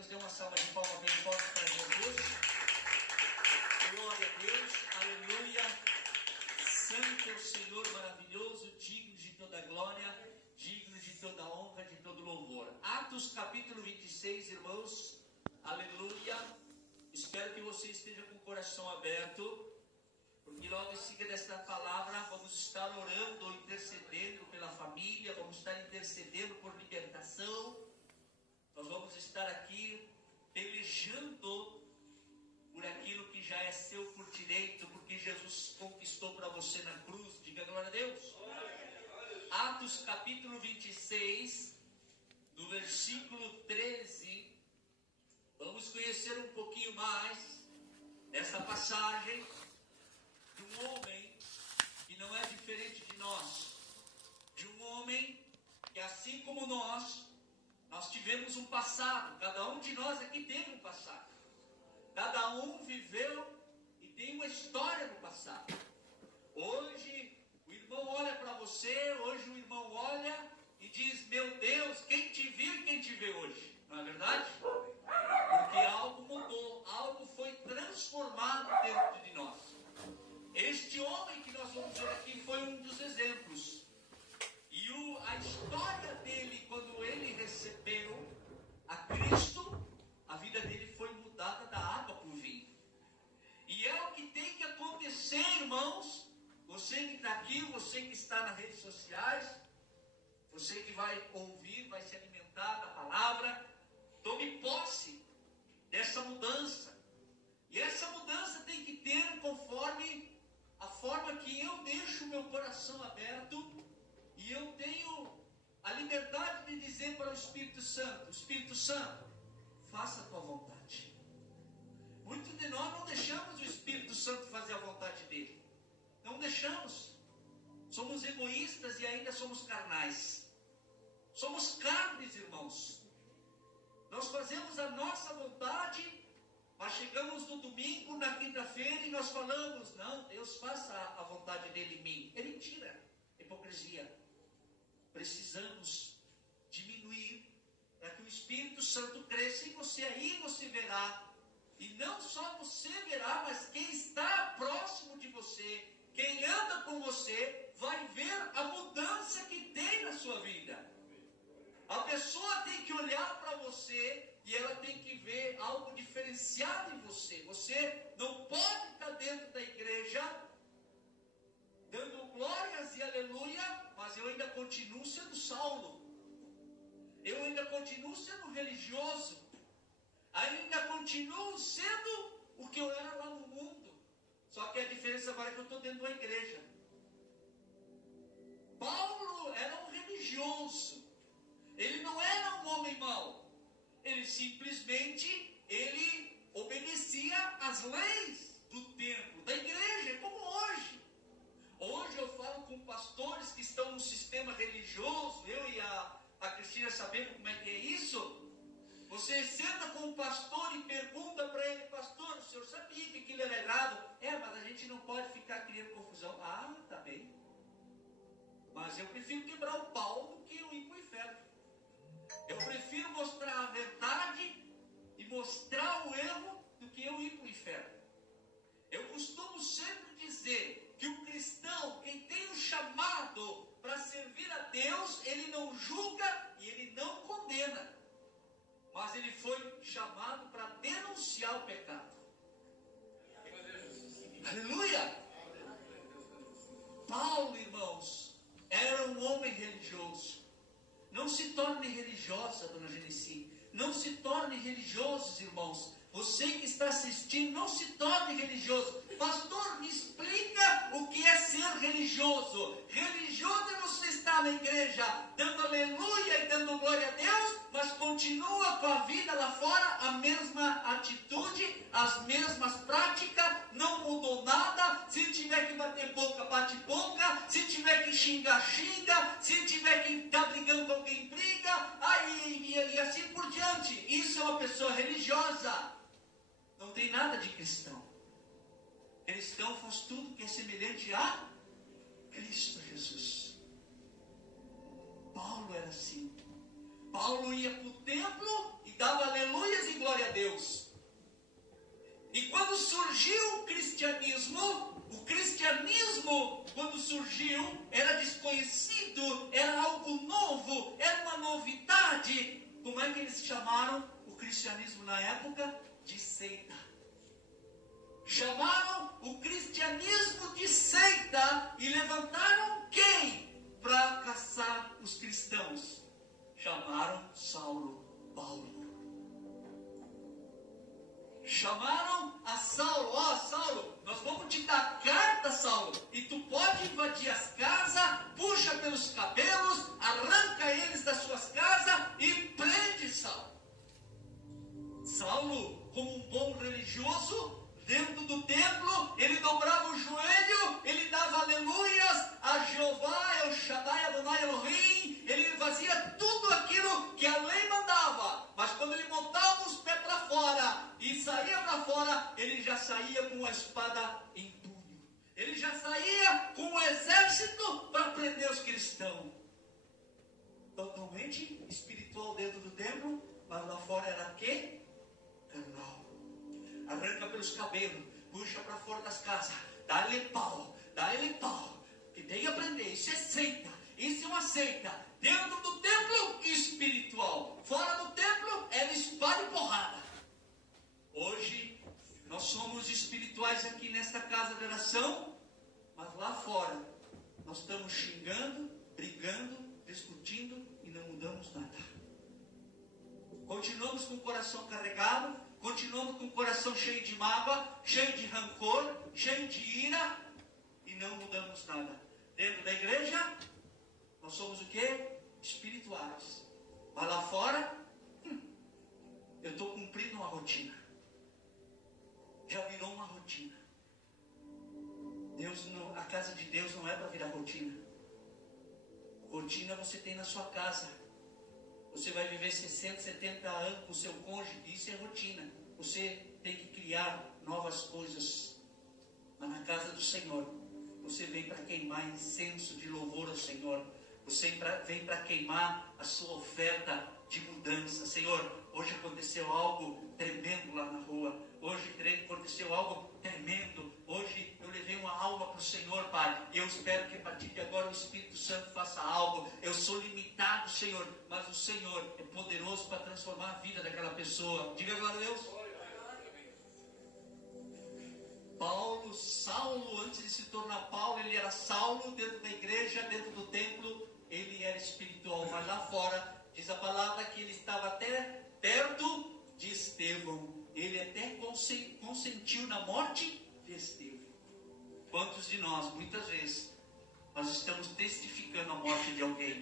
Nos dê uma salva de palmas bem forte para Jesus. Glória a Deus, aleluia. Santo é o Senhor, maravilhoso, digno de toda glória, digno de toda honra, de todo louvor. Atos capítulo 26, irmãos, aleluia. Espero que você esteja com o coração aberto, porque logo em seguida desta palavra vamos estar orando, intercedendo pela família, vamos estar intercedendo por libertação. Nós vamos estar aqui pelejando por aquilo que já é seu por direito, porque Jesus conquistou para você na cruz. Diga glória a Deus. Atos capítulo 26, do versículo 13. Vamos conhecer um pouquinho mais dessa passagem de um homem que não é diferente de nós. De um homem que, assim como nós tivemos um passado. Cada um de nós aqui teve um passado. Cada um viveu e tem uma história no passado. Hoje o irmão olha para você, hoje o irmão olha e diz: meu Deus, quem te viu e quem te vê hoje? Não é verdade? Porque algo mudou, algo foi transformado dentro de nós. Este homem que nós vamos ver aqui foi um dos exemplos. E a história dele, quando ele recebeu a Cristo, a vida dele foi mudada da água para o vinho. E é o que tem que acontecer, irmãos. Você que está aqui, você que está nas redes sociais, você que vai ouvir, vai se alimentar da palavra, tome posse dessa mudança. E essa mudança tem que ter conforme a forma que eu deixo o meu coração aberto. E eu tenho a liberdade de dizer para o Espírito Santo: Espírito Santo, faça a tua vontade. Muitos de nós não deixamos o Espírito Santo fazer a vontade dele. Não deixamos. Somos egoístas e ainda somos carnais. Somos carnes, irmãos. Nós fazemos a nossa vontade, mas chegamos no domingo, na quinta-feira, e nós falamos: não, Deus faça a vontade dele em mim. É mentira, é hipocrisia. Precisamos diminuir para que o Espírito Santo cresça em você. Aí você verá, e não só você verá, mas quem está próximo de você, quem anda com você, vai ver a mudança que tem na sua vida. A pessoa tem que olhar para você e ela tem que ver algo diferenciado em você. Você não pode estar dentro da igreja dando glórias e aleluia, mas eu ainda continuo sendo Saulo. Eu ainda continuo sendo religioso. Ainda continuo sendo o que eu era lá no mundo. Só que a diferença agora é que eu estou dentro de uma igreja. Paulo era um religioso. Ele não era um homem mau. Ele simplesmente, obedecia às leis do templo, da igreja, como hoje. Hoje eu falo com pastores que estão no sistema religioso. Eu e a Cristina sabemos como é que é isso. Você senta com um pastor e pergunta para ele: pastor, o senhor sabia que aquilo era errado? Mas a gente não pode ficar criando confusão. Tá bem. Mas eu prefiro quebrar o pau do que eu ir para o inferno. Eu prefiro mostrar a verdade e mostrar o erro do que eu ir para o inferno. Eu costumo sempre dizer que o cristão, quem tem um chamado para servir a Deus, ele não julga e ele não condena. Mas ele foi chamado para denunciar o pecado. Aleluia! Paulo, irmãos, era um homem religioso. Não se torne religiosa, dona Genesi. Não se torne religiosos, irmãos. Você que está assistindo, não se torne religioso. Pastor, me explica o que é ser religioso. Religioso é você estar na igreja dando aleluia e dando glória a Deus, mas continua com a vida lá fora, a mesma atitude, as mesmas práticas, não mudou nada. Se tiver que bater boca, bate boca. Se tiver que xingar, xinga. Se tiver que estar brigando com alguém, briga. E assim por diante. Isso é uma pessoa religiosa. Não tem nada de cristão. Cristão faz tudo que é semelhante a Cristo Jesus. Paulo era assim. Paulo ia para o templo e dava aleluias e cristianismo, quando surgiu, era desconhecido, era algo novo, era uma novidade. Como é que eles chamaram o cristianismo na época? De seita. Chamaram o cristianismo de seita e levantaram quem para caçar os cristãos? Chamaram Saulo, Paulo. Chamaram a Saulo: ó, Saulo, nós vamos te dar carta, Saulo, e tu pode invadir as casas, puxa pelos cabelos, arranca eles das suas casas e prende Saulo. Saulo, como um bom religioso, dentro do templo, ele dobrava o joelho, ele dava aleluias a Jeová, El Shaddai, Adonai Elohim, ele fazia tudo aquilo que a lei mandava, mas quando ele botava os pés para fora e saía para fora, ele já saía com a espada em punho, ele já saía com o exército para prender os cristãos. Totalmente espiritual dentro do templo, mas lá fora era quê? Carnal. Arranca pelos cabelos, puxa para fora das casas, dá-lhe pau, que tem que aprender. Isso é seita, isso é uma seita. Dentro do templo, espiritual. Fora do templo, é espada e porrada. Hoje, nós somos espirituais aqui nesta casa de oração, mas lá fora, nós estamos xingando, brigando, discutindo e não mudamos nada. Continuamos com o coração carregado, continuamos com o coração cheio de mágoa, cheio de rancor, cheio de ira, e não mudamos nada. Dentro da igreja, nós somos o quê? Espirituais. Mas lá fora, eu estou cumprindo uma rotina. Já virou uma rotina. A casa de Deus não é para virar rotina. Rotina você tem na sua casa. Você vai viver 60, 70 anos com o seu cônjuge, isso é rotina. Você tem que criar novas coisas. Mas na casa do Senhor, você vem para queimar incenso de louvor ao Senhor. Você vem para queimar a sua oferta de mudança. Senhor, hoje aconteceu algo tremendo lá na rua. Hoje aconteceu algo tremendo. Hoje eu levei uma alma para o Senhor, Pai. E eu espero que a partir de agora o Espírito Santo faça algo. Eu sou limitado, Senhor, mas o Senhor é poderoso para transformar a vida daquela pessoa. Diga glória a Deus. Saulo, antes de se tornar Paulo, ele era Saulo dentro da igreja, dentro do templo, ele era espiritual. Mas lá fora, diz a palavra que ele estava até perto de Estevão. Ele até consentiu na morte de Estevão. Quantos de nós, muitas vezes, nós estamos testificando a morte de alguém?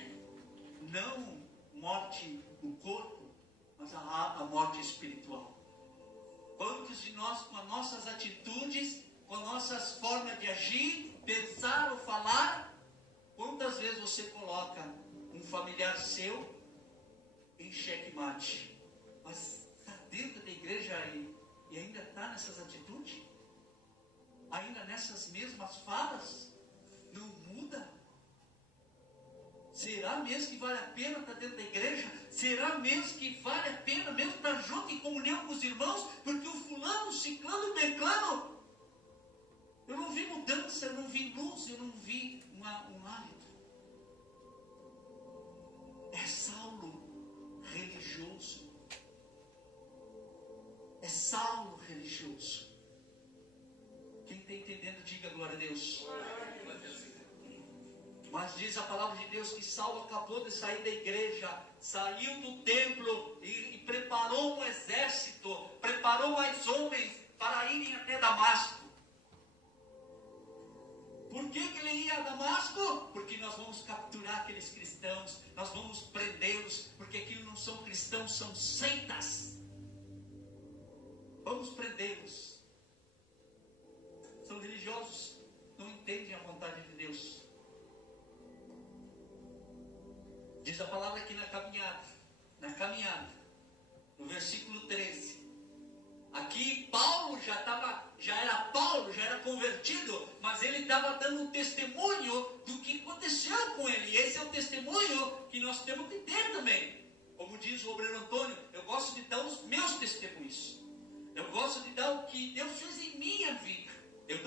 Não morte no corpo, mas a morte espiritual. Quantos de nós, com as nossas atitudes, com as nossas formas de agir, pensar ou falar, quantas vezes você coloca um familiar seu em xeque-mate? Mas está dentro da igreja e ainda está nessas atitudes? Ainda nessas mesmas falas? Não muda? Será mesmo que vale a pena estar dentro da igreja? Será mesmo que vale a pena mesmo estar junto em comunhão com os irmãos? Porque o fulano, o ciclano, o beclano, eu não vi mudança, eu não vi luz, eu não vi um hálito. É Saulo religioso. É Saulo religioso. Quem está entendendo, diga glória a Deus. Mas diz a palavra de Deus que Saulo acabou de sair da igreja, saiu do templo e preparou um exército, preparou mais homens para irem até Damasco. Por que ele ia a Damasco? Porque nós vamos capturar aqueles cristãos, nós vamos prendê-los, porque aquilo não são cristãos, são seitas. Vamos prendê-los. São religiosos, não entendem a vontade de Deus. Diz a palavra aqui na caminhada, no versículo 13. Aqui Paulo já era convertido, mas ele estava dando um testemunho do que aconteceu com ele. E esse é o testemunho que nós temos que ter também. Como diz o obreiro Antônio, eu gosto de dar os meus testemunhos. Eu gosto de dar o que Deus fez em minha vida. Eu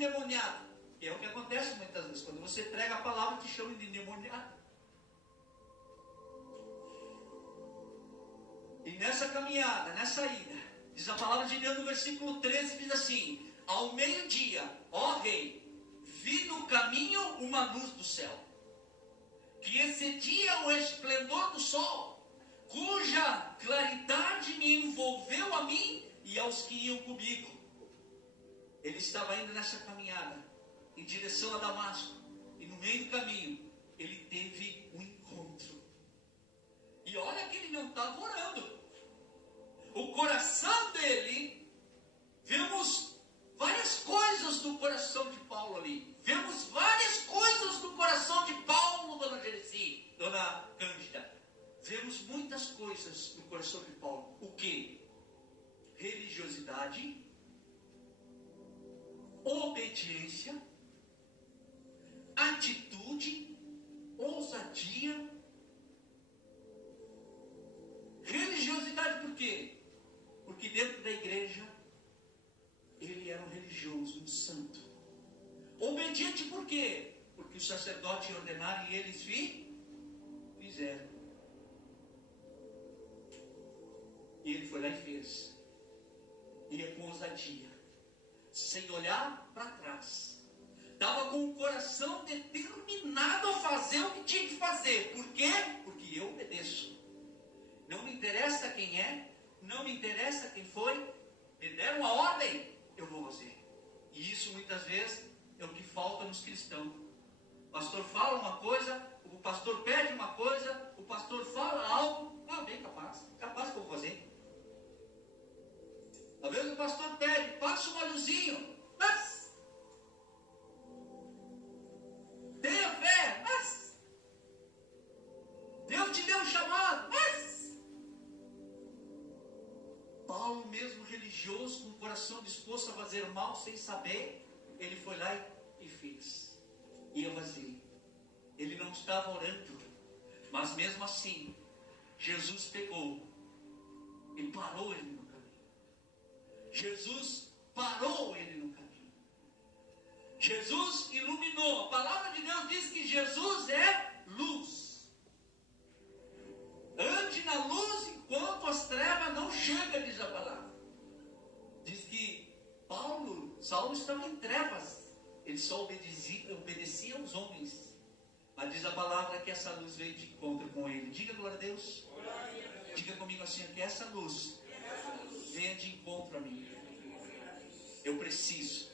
endemoniado. E é o que acontece muitas vezes. Quando você prega a palavra, te chamam de endemoniado. E nessa caminhada, nessa ida, diz a palavra de Deus no versículo 13, diz assim: ao meio-dia, ó rei, vi no caminho uma luz do céu, que excedia o esplendor do sol, cuja claridade me envolveu a mim e aos que iam comigo. Ele estava indo nessa caminhada, em direção a Damasco, e no meio do caminho, ele teve um encontro. E olha que ele não estava orando. O coração dele, vemos várias coisas do coração de Paulo ali. Vemos várias coisas do coração de Paulo, dona Geresi, dona Cândida. Vemos muitas coisas do coração de Paulo. O que? Religiosidade, obediência, atitude, ousadia. Religiosidade por quê? Porque dentro da igreja ele era um religioso, um santo. Obediente por quê? Porque os sacerdotes ordenaram e eles fizeram. E ele foi lá e fez. Ia com ousadia, sem olhar para trás. Estava com o coração determinado a fazer o que tinha que fazer. Por quê? Porque eu obedeço. Não me interessa quem é, não me interessa quem foi. Me deram uma ordem, eu vou fazer. E isso muitas vezes é o que falta nos cristãos. O pastor fala uma coisa, o pastor pede uma coisa, o pastor fala algo, bem capaz que eu vou fazer. Às vezes o pastor pede, passa um óleozinho, mas tenha fé, mas Deus te deu um chamado, mas Paulo, mesmo religioso, com o coração disposto a fazer mal sem saber, ele foi lá e fez. Ia fazer. Ele não estava orando, mas mesmo assim, Jesus pegou e parou ele no caminho. Jesus parou ele no caminho. Jesus iluminou. A palavra de Deus diz que Jesus é luz. Ande na luz enquanto as trevas não chegam, diz a palavra. Diz que Saulo estava em trevas. Ele só obedecia aos homens. Mas diz a palavra que essa luz veio de encontro com ele. Diga glória a Deus. Diga comigo assim, que essa luz venha de encontro a mim. Eu preciso.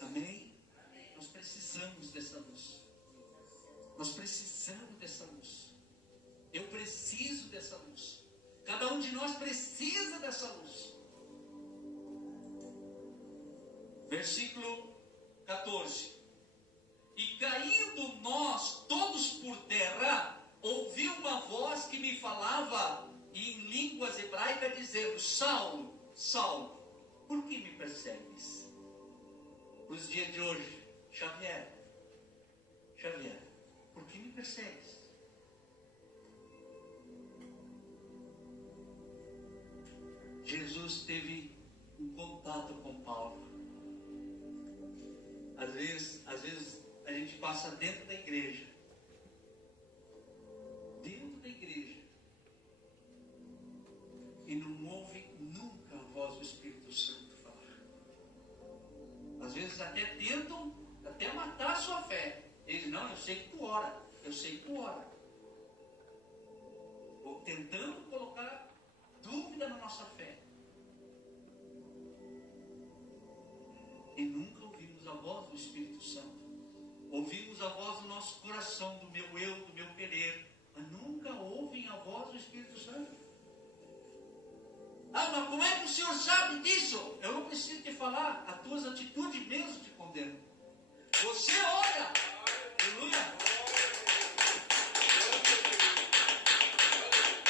Amém? Nós precisamos dessa luz. Nós precisamos dessa luz. Eu preciso dessa luz. Cada um de nós precisa dessa luz. Versículo 14. E caindo nós todos por terra, ouvi uma voz que me falava em línguas hebraicas, dizendo: Saulo, Saulo, por que me persegues? Nos dias de hoje, Xavier, por que me persegues? Jesus teve um contato com Paulo. Às vezes a gente passa dentro da igreja, e não ouve nunca a voz do Espírito Santo falar. Às vezes até tentam matar a sua fé. Eles dizem: não, eu sei que tu ora, ou tentando colocar dúvida na nossa fé. E nunca ouvimos a voz do Espírito Santo. Ouvimos a voz do nosso coração, do meu eu, do meu querer, mas nunca ouvem a voz do Espírito Santo. Mas como é que o senhor sabe disso? Eu não preciso te falar, as tuas atitudes mesmo te condenam. Você ora, aleluia.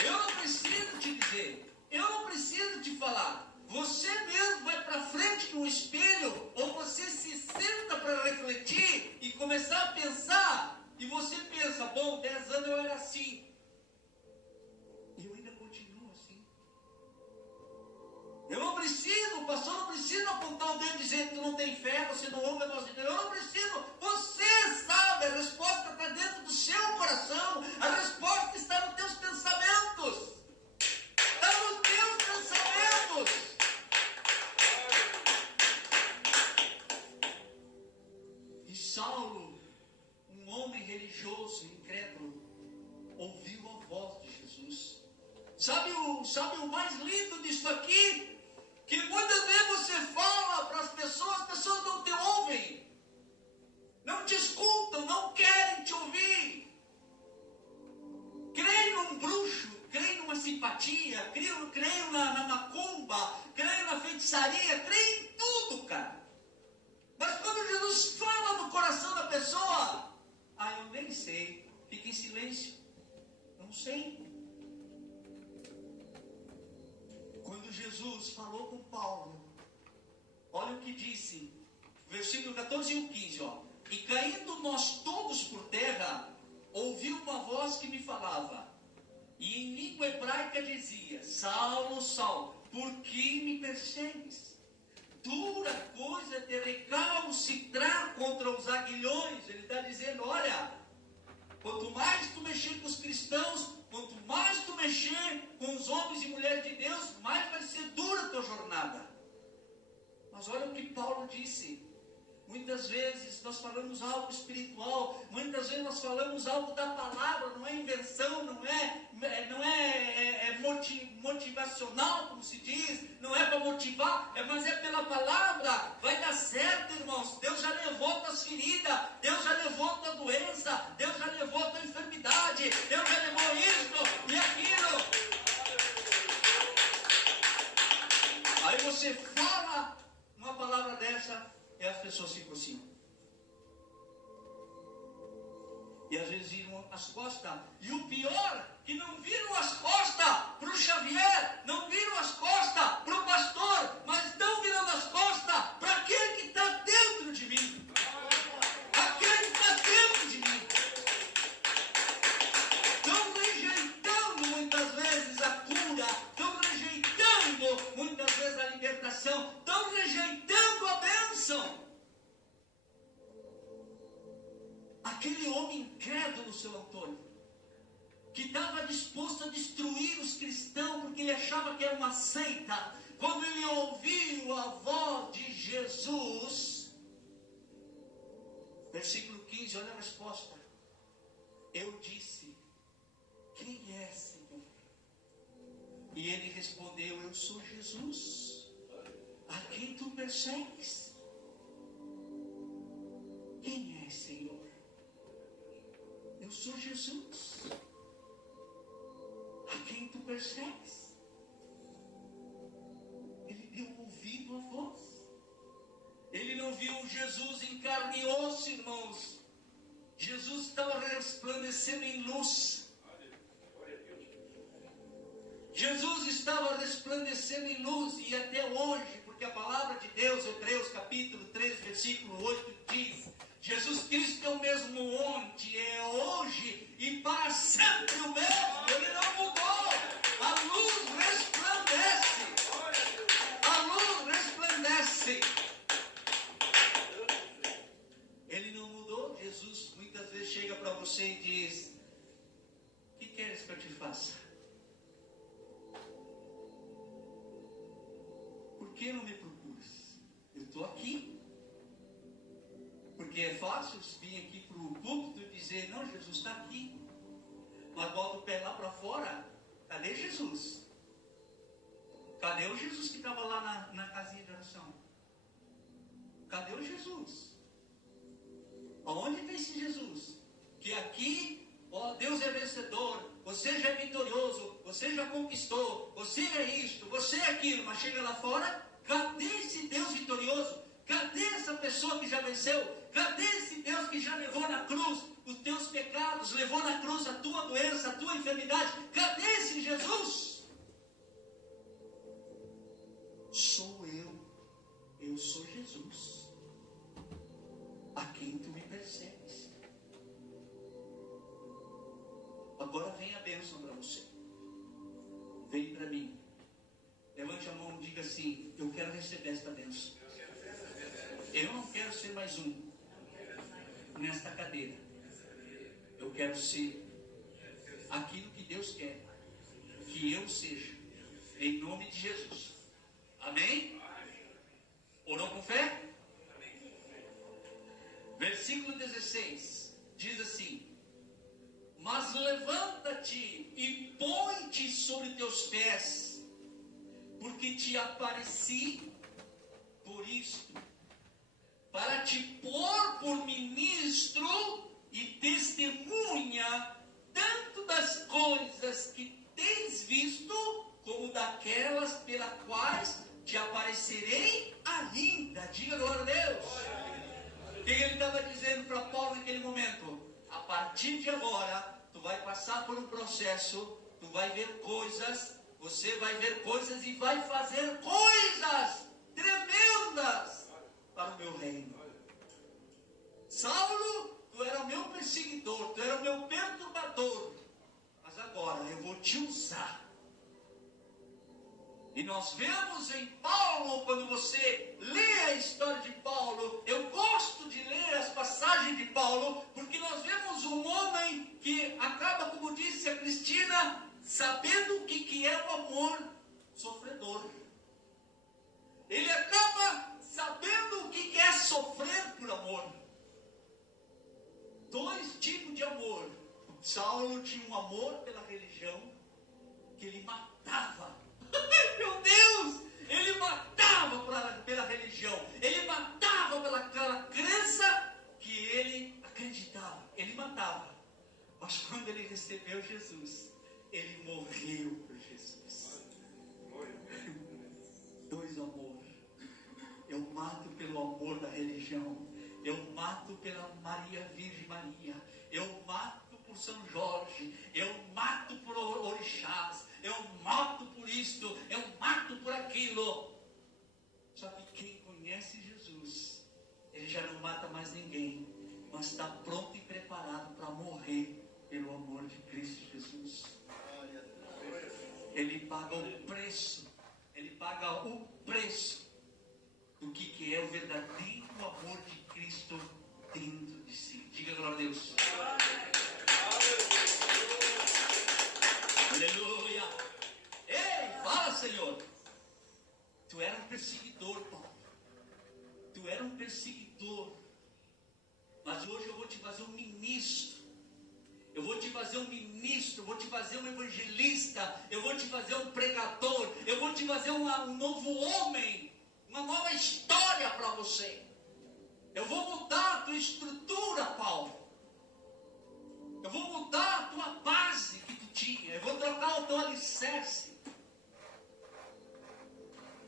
Eu não preciso te dizer, eu não preciso te falar. Você mesmo vai para frente no espelho, ou você se senta para refletir e começar a pensar, e você pensa: bom, 10 anos eu era assim, e eu ainda continuo assim. Eu não preciso, pastor, não preciso apontar o dedo e dizer que tu não tem fé, você não ouve a voz de Deus. Eu não preciso. Você sabe, a resposta está dentro do seu coração. A resposta está nos teus pensamentos. Está nos teus pensamentos. E Saulo, um homem religioso, incrédulo, ouviu a voz de Jesus. Sabe o mais lindo disso aqui? Que muitas vezes você fala para as pessoas não te ouvem, não te escutam, não querem te ouvir. Creem num bruxo, creem numa simpatia, creem na macumba, creem na feitiçaria, creem em tudo, cara. Mas quando Jesus fala no coração da pessoa, eu nem sei, fica em silêncio, não sei. Quando Jesus falou com Paulo, olha o que disse, versículo 14 e 15, ó. E caindo nós todos por terra, ouvi uma voz que me falava, e em língua hebraica dizia: Saulo, Saulo, por que me persegues? Dura coisa é ter recalcitrar contra os aguilhões. Ele está dizendo, olha, quanto mais tu mexer com os cristãos, quanto mais tu mexer com os homens e mulheres de Deus, mais vai ser dura a tua jornada. Mas olha o que Paulo disse. Muitas vezes nós falamos algo espiritual, muitas vezes nós falamos algo da palavra, não é invenção, não é motivacional, como se diz, não é para motivar, mas é pela palavra. Vai dar certo, irmãos. Deus já levou tuas feridas, Deus já levou tua doença, Deus já levou tua enfermidade, Deus já levou isto e aquilo. Aí você fala uma palavra dessa, e as pessoas ficam assim. E às vezes viram as costas. E o pior, que não viram as costas para o Xavier, não viram as costas para o pastor, mas estão virando as costas para aquele que está dentro de mim. Aquele que está dentro de mim. Estão rejeitando muitas vezes a cura, estão rejeitando muitas vezes a libertação, estão rejeitando a bênção. Aquele homem incrédulo, seu Antônio, que estava disposto a destruir os cristãos porque ele achava que era uma seita, quando ele ouviu a voz de Jesus, versículo 15, olha a resposta. Eu disse: quem é, Senhor? E ele respondeu: eu sou Jesus, a quem tu persegues. Quem é, Senhor? Eu sou Jesus, a quem tu persegues. Ele deu ouvido à voz. Ele não viu Jesus em carne e osso, irmãos. Jesus estava resplandecendo em luz. Jesus estava resplandecendo em luz, e até hoje, porque a palavra de Deus, Hebreus capítulo 3, versículo 8, diz: Jesus Cristo é o mesmo ontem, é hoje e para sempre o mesmo. Ele não mudou. A luz resplandece. A luz resplandece. Ele não mudou. Jesus muitas vezes chega para você e diz: o que queres que eu te faça? Por que não me procuras? Eu estou aqui. Porque é fácil vir aqui para o púlpito e dizer: não, Jesus está aqui. Mas bota o pé lá para fora. Cadê Jesus? Cadê o Jesus que estava lá na casinha de oração? Cadê o Jesus? Aonde está esse Jesus? Que aqui, ó, Deus é vencedor, você já é vitorioso, você já conquistou, você é isto, você é aquilo. Mas chega lá fora, cadê esse Deus vitorioso? Cadê essa pessoa que já venceu? Cadê esse Deus que já levou na cruz os teus pecados, levou na cruz a tua doença, a tua enfermidade? Cadê esse Jesus? Sou eu sou Jesus, a quem tu me persegues. Agora vem a bênção para você. Vem para mim. Levante a mão e diga: diga assim: eu quero receber esta bênção. Eu não quero ser mais um nesta cadeira. Eu quero ser aquilo que Deus quer que eu seja, em nome de Jesus. Amém? Orou com fé? Versículo 16 diz assim: mas levanta-te e põe-te sobre teus pés, porque te apareci por isto, para te pôr por ministro e testemunha, tanto das coisas que tens visto, como daquelas pelas quais te aparecerei ainda. Diga glória a Deus. O que ele estava dizendo para Paulo naquele momento? A partir de agora, tu vai passar por um processo, tu vai ver coisas, você vai ver coisas e vai fazer coisas tremendas para o meu reino. Saulo, tu era o meu perseguidor, tu era o meu perturbador, mas agora eu vou te usar. E nós vemos em Paulo, quando você lê a história de Paulo, eu gosto de ler as passagens de Paulo, porque nós vemos um homem que acaba, como disse a Cristina, sabendo o que é o amor sofredor. Ele acaba sabendo o que é sofrer por amor. Dois tipos de amor. Saulo tinha um amor pela religião, que ele matava. Meu Deus! Ele matava pela religião. Ele matava pelaquela crença que ele acreditava. Ele matava. Mas quando ele recebeu Jesus, ele morreu por Jesus. Dois amores. Eu mato pelo amor da religião. Eu mato pela Maria, Virgem Maria. Eu mato por São Jorge. Eu mato por orixás. Eu mato por isto. Eu mato por aquilo. Só que quem conhece Jesus, ele já não mata mais ninguém, mas está pronto e preparado para morrer pelo amor de Cristo Jesus. Ele paga o preço. Ele paga o preço do que é o verdadeiro amor de Cristo dentro de si. Diga glória a Deus. Aleluia. Ei, fala, Senhor. Tu era um perseguidor, Paulo. Tu era um perseguidor. Mas hoje eu vou te fazer um ministro. Eu vou te fazer um ministro. Eu vou te fazer um evangelista. Eu vou te fazer um pregador. Eu vou te fazer um novo homem. Uma nova história para você. Eu vou mudar a tua estrutura, Paulo. Eu vou mudar a tua base que tu tinha. Eu vou trocar o teu alicerce.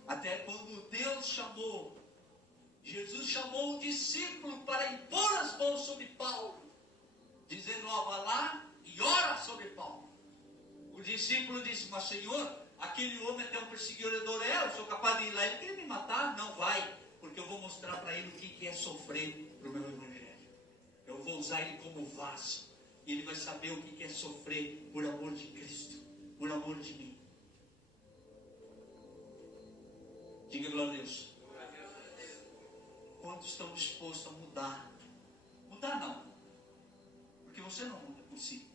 Até quando Deus chamou, Jesus chamou um discípulo para impor as mãos sobre Paulo, dizendo: ó, vá lá e ora sobre Paulo. O discípulo disse: mas Senhor, aquele homem até um perseguidor é, eu sou capaz de ir lá, ele quer me matar? Não, vai, porque eu vou mostrar para ele o que é sofrer para o meu evangelho. Eu vou usar ele como vaso, e ele vai saber o que é sofrer por amor de Cristo, por amor de mim. Diga glória a Deus. Quantos estão dispostos a mudar? Mudar não, porque você não muda por si,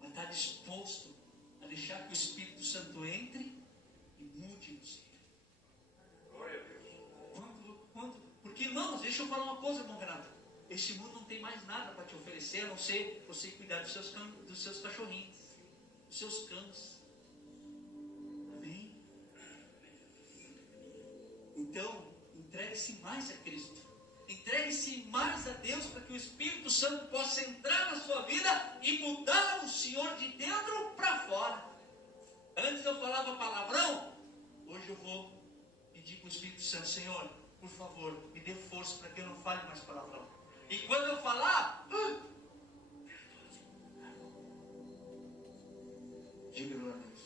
mas está disposto a deixar que o Espírito Santo entre e mude você. Porque irmãos, deixa eu falar uma coisa, irmão Renato. Esse mundo não tem mais nada para te oferecer, a não ser você cuidar dos seus cachorrinhos, dos seus cães. Amém? Então, entregue-se mais a Cristo. Entregue-se mais a Deus, para que o Espírito Santo possa entrar na sua vida e mudar o Senhor de dentro para fora. Antes eu falava palavrão, hoje eu vou pedir para o Espírito Santo: Senhor, por favor, me dê força para que eu não fale mais palavrão. E quando eu falar, diga glória a Deus.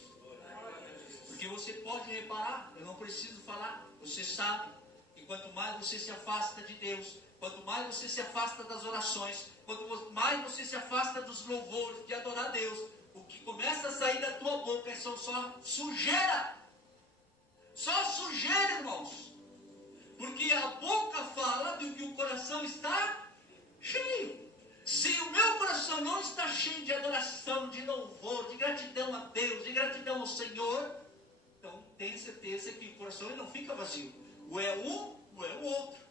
Porque você pode reparar, eu não preciso falar, você sabe que quanto mais você se afasta de Deus, quanto mais você se afasta das orações, quanto mais você se afasta dos louvores, de adorar a Deus, o que começa a sair da tua boca são só sujeira. Só sujeira, irmãos. Porque a boca fala do que o coração está cheio. Se o meu coração não está cheio de adoração, de louvor, de gratidão a Deus, de gratidão ao Senhor, então tenha certeza que o coração ele não fica vazio. Ou é um, ou é o outro.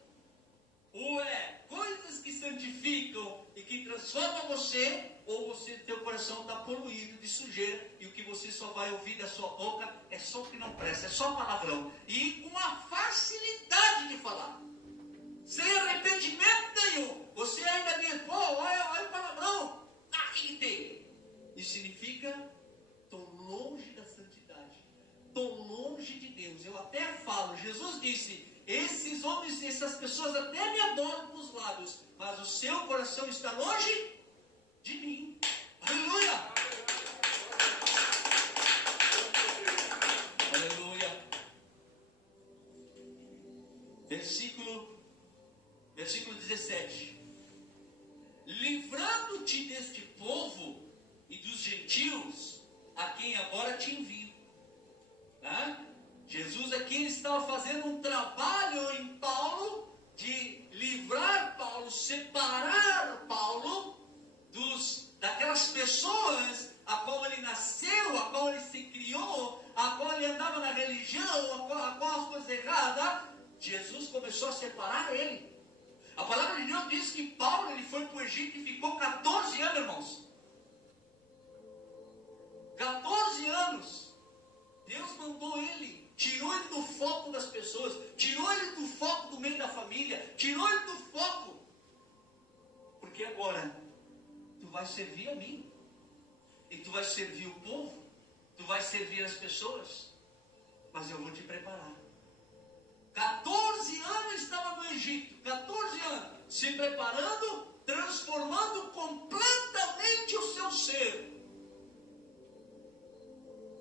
Ou é coisas que santificam e que transformam você, ou teu coração está poluído de sujeira, e o que você só vai ouvir da sua boca é só o que não presta, é só palavrão. E com uma facilidade de falar. Sem arrependimento nenhum. Você ainda diz, pô, olha o palavrão. Ah, que tem? Isso significa, estou longe da santidade. Estou longe de Deus. Eu até falo, Jesus disse, esses homens, essas pessoas até me adoram com os lábios, mas o seu coração está longe de mim. Aleluia! Aleluia! Versículo 17. Livrando-te deste povo e dos gentios, a quem agora te envio. Tá? Jesus aqui estava fazendo um trabalho em Paulo, de livrar Paulo, separar Paulo daquelas pessoas a qual ele nasceu, a qual ele se criou, a qual ele andava na religião, a qual as coisas erradas. Jesus começou a separar ele. A palavra de Deus diz que Paulo ele foi para o Egito e ficou 14 anos, irmãos. 14 anos. Deus mandou ele, tirou ele do foco das pessoas, tirou ele do foco do meio da família, tirou ele do foco. Porque agora, tu vais servir a mim. E tu vais servir o povo, tu vais servir as pessoas, mas eu vou te preparar. 14 anos estava no Egito, 14 anos, se preparando, transformando completamente o seu ser.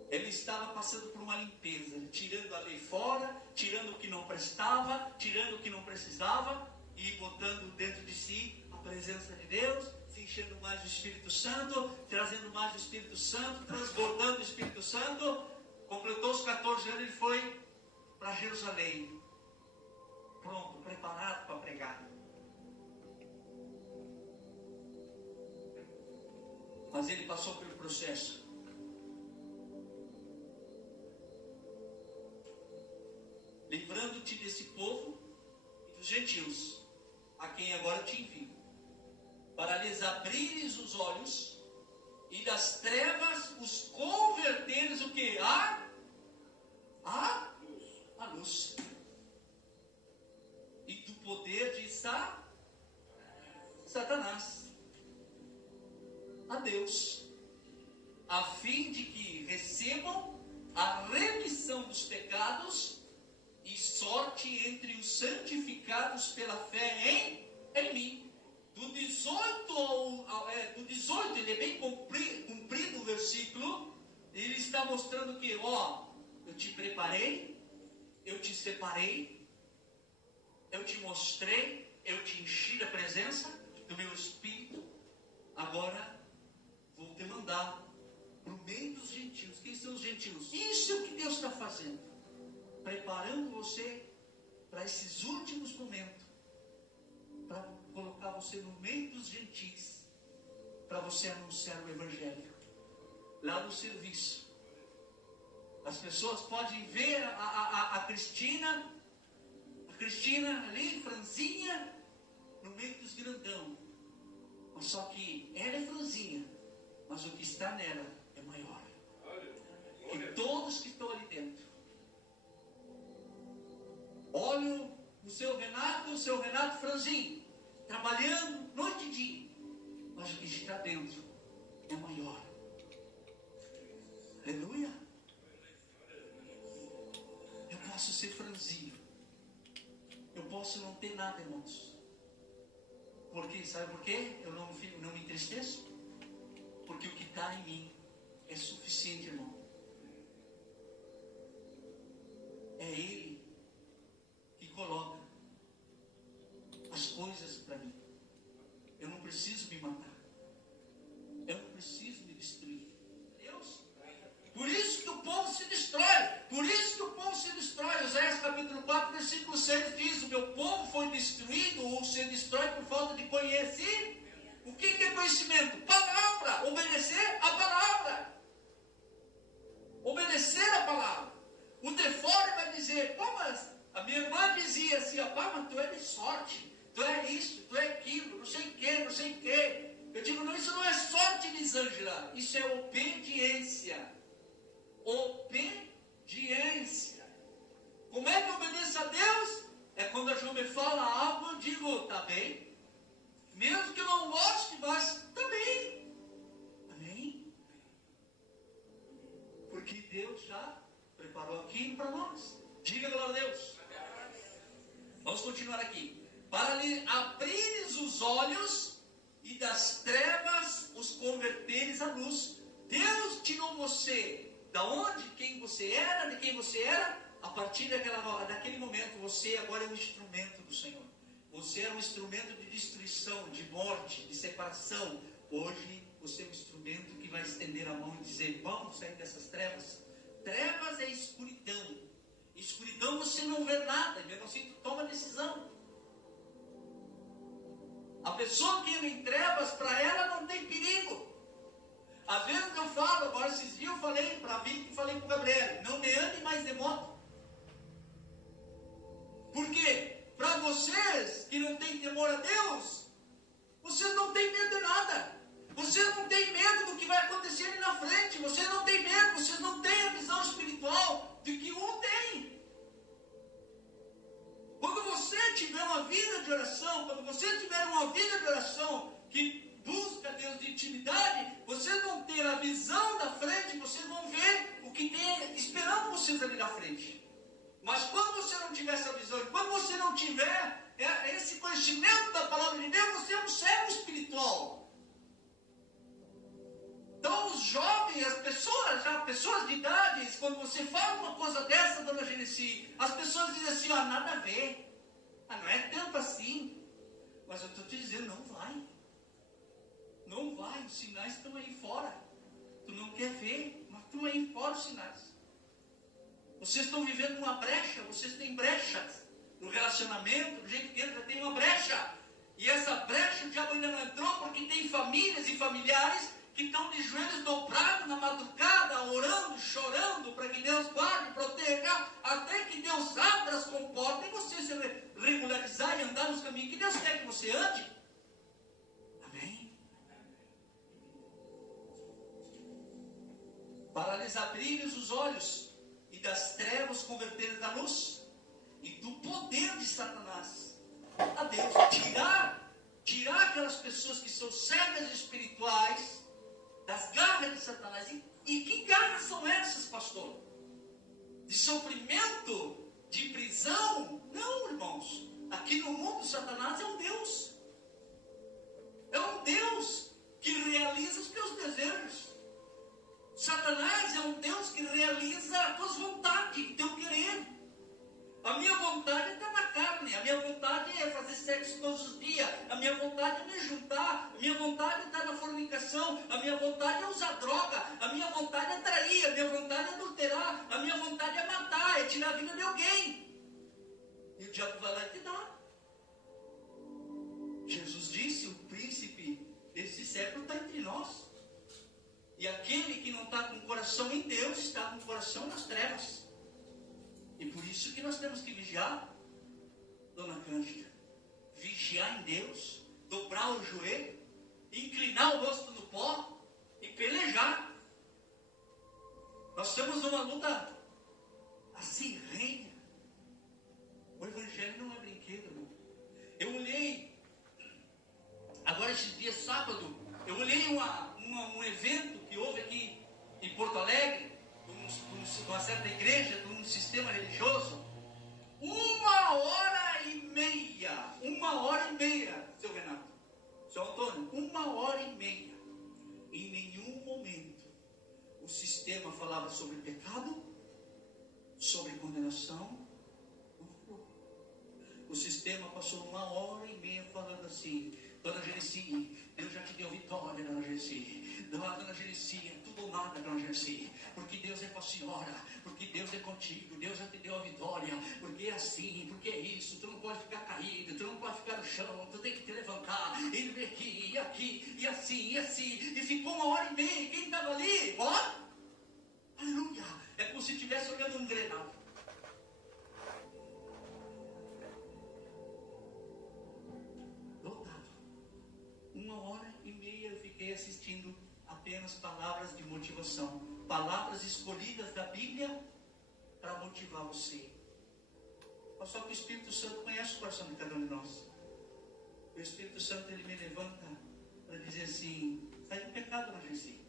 Ele estava passando por uma limpeza, tirando a lei fora, tirando o que não prestava, tirando o que não precisava, e botando dentro de si a presença de Deus, se enchendo mais do Espírito Santo, trazendo mais do Espírito Santo, transbordando o Espírito Santo. Completou os 14 anos, ele foi para Jerusalém. Pronto, preparado para pregar. Mas ele passou pelo processo. Livrando-te desse povo e dos gentios, a quem agora te envio, para lhes abrires os olhos e das trevas os converteres o que? A luz. E do poder de Satanás a Deus, a fim de que recebam a remissão dos pecados e sorte entre os santificados pela fé em mim. Do 18, ele é bem cumprido o versículo. Ele está mostrando que, eu te preparei, eu te separei, eu te mostrei, eu te enchi da presença do meu Espírito. Agora vou te mandar para o meio dos gentios. Quem são os gentios? Isso é o que Deus está fazendo, preparando você para esses últimos momentos, para colocar você no meio dos gentis, para você anunciar o Evangelho lá no serviço. As pessoas podem ver a Cristina ali, franzinha, no meio dos grandão, mas só que ela é franzinha, mas o que está nela é maior que todos que estão ali dentro. Olho o seu Renato franzinho, trabalhando noite e dia, mas o que está dentro é maior. Aleluia. Eu posso ser franzinho, eu posso não ter nada, irmãos. Sabe por quê? Eu não me entristeço, porque o que está em mim é suficiente, irmão. É Ele que coloca as coisas para mim. Eu não preciso me matar, eu não preciso me destruir. Deus, por isso que o povo se destrói, por isso que o povo se destrói. Sim? O que é conhecimento? Palavra. Obedecer a palavra. Obedecer a palavra. O de fora vai dizer, pô, mas a minha irmã dizia assim, pá, mas tu é de sorte, tu é isso, tu é aquilo, não sei o que, não sei o que. Eu digo, não, isso não é sorte, Elisângela, isso é obediência. Obediência. Como é que eu obedeço a Deus? É quando a João me fala algo, eu digo, tá bem. Mesmo que eu não goste, mas tá bem. Amém? Porque Deus já preparou aquilo para nós. Diga glória a Deus. Vamos continuar aqui. Para lhe abrires os olhos e das trevas os converteres à luz. Deus tirou você da onde, quem você era, de quem você era. A partir daquele momento, você agora é um instrumento do Senhor. Você era um instrumento de destruição, de morte, de separação. Hoje, você é um instrumento que vai estender a mão e dizer, vamos sair dessas trevas. Trevas é escuridão. Escuridão você não vê nada, mesmo assim tu toma decisão. A pessoa que anda em trevas, para ela não tem perigo. Às vezes eu falo, agora esses dias eu falei para mim, falei para o Gabriel, não me ande mais de moto. Por quê? Para vocês que não têm temor a Deus, vocês não têm medo de nada. Vocês não têm medo do que vai acontecer ali na frente. Vocês não têm medo, vocês não têm a visão espiritual de que um tem. Quando você tiver uma vida de oração, quando você tiver uma vida de oração que busca Deus de intimidade, vocês vão ter a visão da frente, vocês vão ver o que tem esperando vocês ali na frente. Mas quando você não tiver essa visão, quando você não tiver esse conhecimento da palavra de Deus, você é um cego espiritual. Então os jovens, as pessoas, já pessoas de idades, quando você fala uma coisa dessa, dona Genesi, as pessoas dizem assim, nada a ver. Não é tanto assim. Mas eu estou te dizendo, não vai. Não vai, os sinais estão aí fora. Tu não quer ver, mas estão aí fora os sinais. Vocês estão vivendo uma brecha, vocês têm brechas no relacionamento, do jeito que ele já tem uma brecha. E essa brecha o diabo ainda não entrou porque tem famílias e familiares que estão de joelhos dobrados na madrugada, orando, chorando, para que Deus guarde, proteja, até que Deus abra as comportas e você se regularizar e andar nos caminhos que Deus quer que você ande. Amém? Para lhes abrirem os olhos e das trevas converterem da luz e do poder de Satanás. A Deus tirar aquelas pessoas que são cegas espirituais das garras de Satanás. E que garras são essas, pastor? De sofrimento? De prisão? Não, irmãos. Aqui no mundo, Satanás é um Deus. É um Deus que realiza os teus desejos. Satanás é um Deus que realiza as tuas vontades, o teu querer. A minha vontade está na carne, a minha vontade é fazer sexo todos os dias, a minha vontade é me juntar, a minha vontade está na fornicação, a minha vontade é usar droga, a minha vontade é trair, a minha vontade é adulterar, a minha vontade é matar, é tirar a vida de alguém. E o diabo vai lá e te dá. Jesus disse, o príncipe desse século está entre nós. E aquele que não está com o coração em Deus, está com o coração nas trevas. E por isso que nós temos que vigiar, dona Cândida. Vigiar em Deus, dobrar o joelho, inclinar o rosto no pó e pelejar. Nós temos uma luta acirrêa. O evangelho não é brinquedo, irmão. Eu olhei, agora esses dias, sábado, eu olhei um evento que houve aqui em Porto Alegre, de uma certa igreja, de um sistema religioso. 1h30, seu Renato, seu Antônio, 1h30. Em nenhum momento o sistema falava sobre pecado, sobre condenação. O sistema passou 1h30 falando assim: dona Genesi, Deus já te deu vitória, dona Genesi. Dona Genesi, é tudo ou nada, dona Genesi. Porque Deus é com a senhora, porque Deus é contigo, Deus já te deu a vitória. Porque é assim, porque é isso. Tu não pode ficar caído, tu não pode ficar no chão, tu tem que te levantar. Ele aqui, e assim, e ficou 1h30, e quem estava ali, ó, aleluia, é como se estivesse olhando um Grenal. Lotado. 1h30 eu fiquei assistindo apenas palavras de motivação, palavras escolhidas da Bíblia para motivar você. Só que o Espírito Santo conhece o coração de cada um de nós. O Espírito Santo, ele me levanta para dizer assim: sai do pecado, dona Gessi.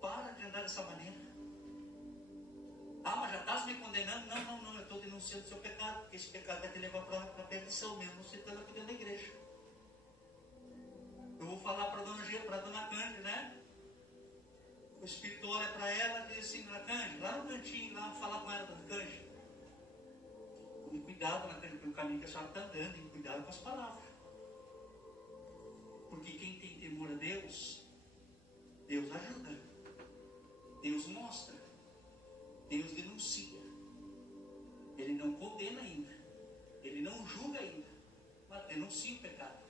Para de andar dessa maneira. Ah, mas já estás me condenando? Não, eu estou denunciando o seu pecado, porque esse pecado vai te levar para a perdição mesmo, você estando aqui dentro da igreja. Eu vou falar para a dona Cândida, né? O Espírito olha para ela e diz assim: dona Cândida, lá no cantinho, lá, falar com ela, dona Cândida. Tome cuidado, dona Cândida, pelo caminho que a senhora está andando, e cuidado com as palavras. Porque quem tem temor a Deus, Deus ajuda, Deus mostra, Deus denuncia. Ele não condena ainda, Ele não julga ainda, mas denuncia o pecado.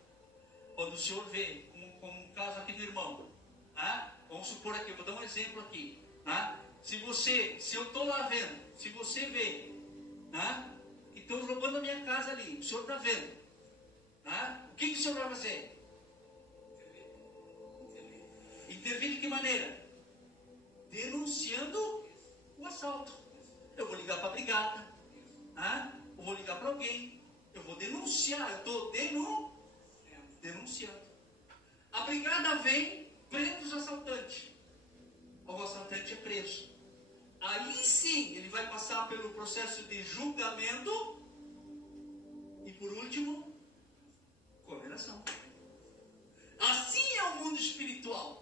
Quando o Senhor vê, como um caso aqui do irmão, vamos supor aqui, eu vou dar um exemplo aqui, se eu estou lá vendo, se você vê, que estão roubando a minha casa ali, o Senhor está vendo, o que o Senhor vai fazer? Intervir de que maneira? Denunciando o assalto. Eu vou ligar para a brigada, eu vou ligar para alguém, eu vou denunciar, eu estou denunciando. A brigada vem, prende os assaltantes. O assaltante é preso. Aí sim, ele vai passar pelo processo de julgamento e, por último, condenação. Assim é o mundo espiritual.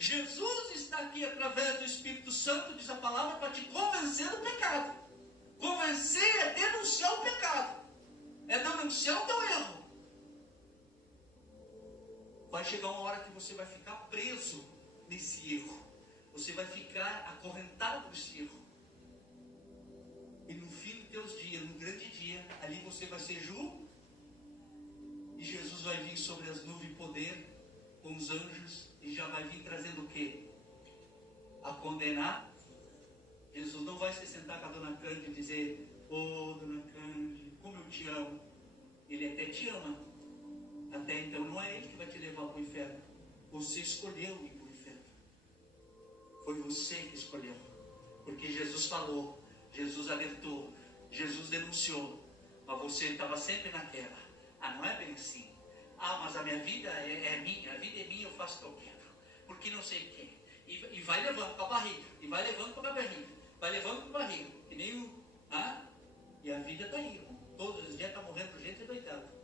Jesus está aqui através do Espírito Santo, diz a palavra, para te convencer do pecado. Convencer é denunciar o pecado, é denunciar o teu erro. Vai chegar uma hora que você vai ficar preso nesse erro, você vai ficar acorrentado nesse erro, e no fim dos teus dias, no grande dia, ali você vai ser julgado, e Jesus vai vir sobre as nuvens poder, com os anjos, e já vai vir trazendo o quê? A condenar. Jesus não vai se sentar com a dona Cândida e dizer: ô dona Cândida, como eu te amo. Ele até te ama. Até então não é ele que vai te levar para o inferno. Você escolheu ir para o inferno. Foi você que escolheu. Porque Jesus falou, Jesus alertou, Jesus denunciou. Mas você estava sempre naquela: não é bem assim. Mas a minha vida é minha, a vida é minha, eu faço o que eu quero. Porque não sei o que. E vai levando para a barriga, e vai levando para a barriga, vai levando para a barriga. Que nem o. E a vida está aí, irmão. Todos os dias está morrendo gente doidado.